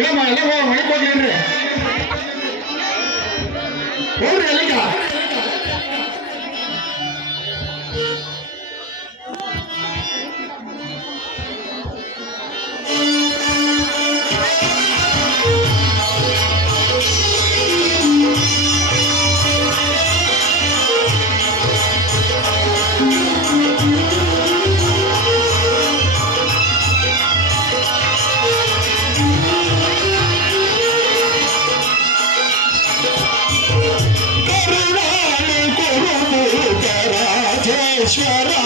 ಏನಮ್ಮ ಎಲ್ಲ ಮನೆಗೆ ಹೋಗಿಲ್ರಿ ಹೋಗ್ರಿ ಅಲ್ಲಿಗ Shara,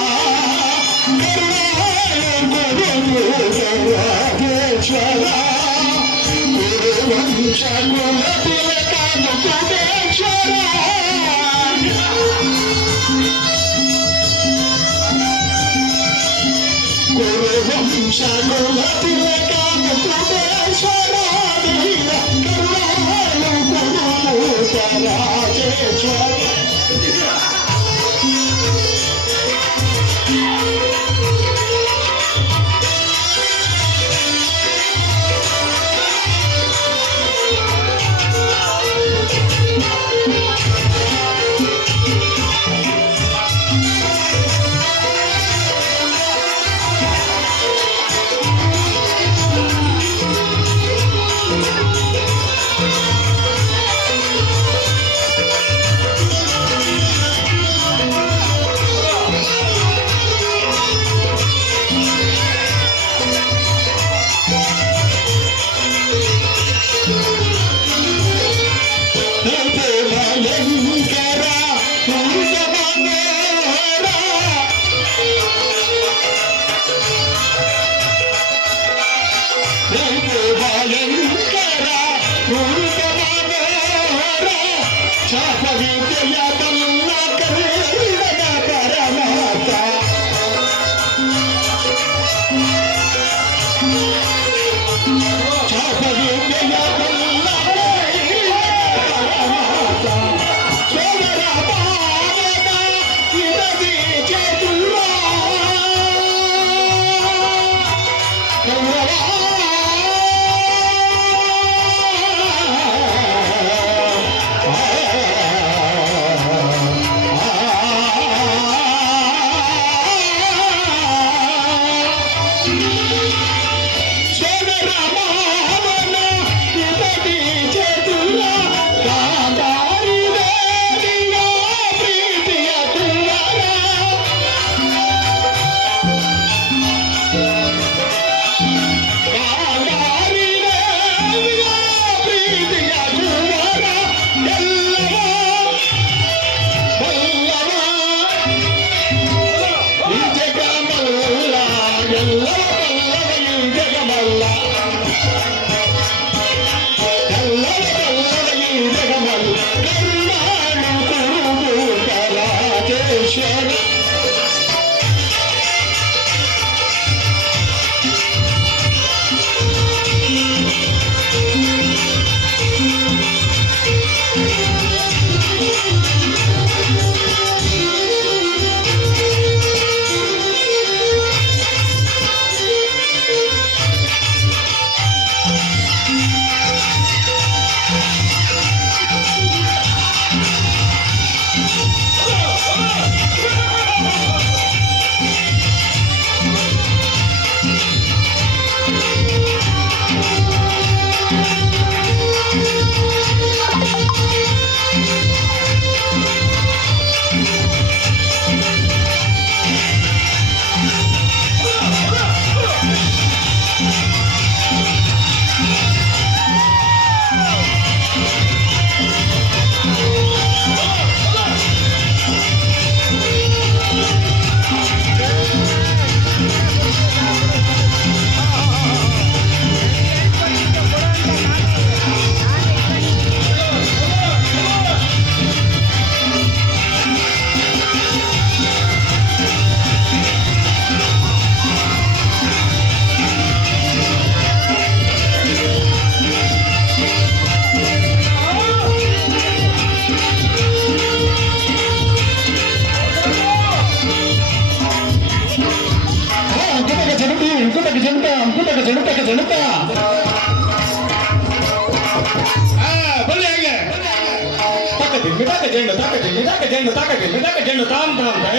ಮಿದಾಕ ಜೆಂಡು ತಾಕತಿ ಮಿದಾಕ ಜೆಂಡು ತಾಕತಿ ಮಿದಾಕ ಜೆಂಡು ತಾಮ್ ತಾಮ್ ತೈ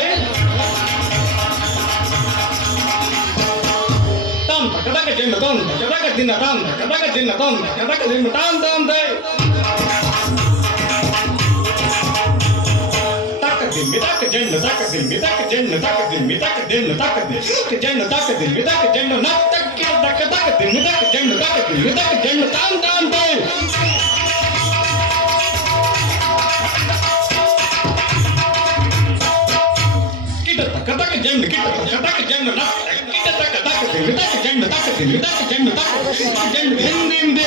ತಾಮ್ ಕದಕ ಜೆಂಡು ತಾಮ್ ಕದಕ ದಿನ ತಾಮ್ ಕದಕ ದಿನ ತಾಮ್ ಕದಕ ದಿನ ತಾಮ್ ತಾಮ್ ತೈ ಮಿದಾಕ ಜೆಂಡು ತಾಕತಿ ಮಿದಾಕ ಜೆಂಡು ತಾಕತಿ ಮಿದಾಕ ಜೆಂಡು ತಾಕತಿ ಜೆಂಡು ತಾಕತಿ ಮಿದಾಕ ಜೆಂಡು ನತ್ತಕ್ಕೆ ತಕ್ಕ ತಾಕತಿ ಮಿದಾಕ ಜೆಂಡು ತಾಕತಿ ಮಿದಾಕ ಜೆಂಡು ತಾಮ್ ತಾಮ್ ತೈ ಕದಕ ಜೆಂಡು ಕದಕ ಜೆಂಡು ಕಿಟ ತಕ ತಾಕತಿ ಮಿದಾಕ ಜೆಂಡು ತಾಕತಿ ಮಿದಾಕ ಜೆಂಡು ತಾಕತಿ ಜೆಂಡು ಹಿಂದ್ ಹಿಂದ್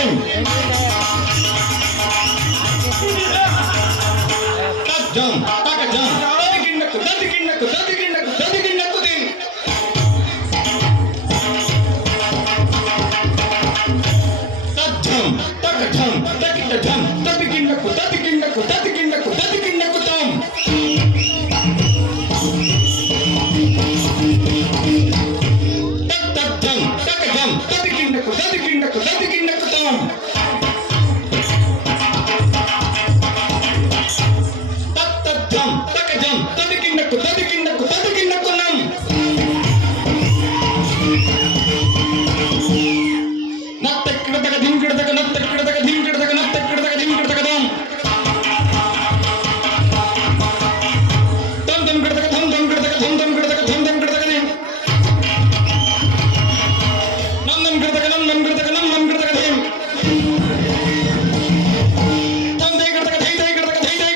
ಜಂ ತಾಕ ಜಂ ದದಿಗಿಣ್ಣಕ್ಕು ದಿ ತಜ್ಜಂ ತಕ ಜಂ ತಕಿಟ ಜಂ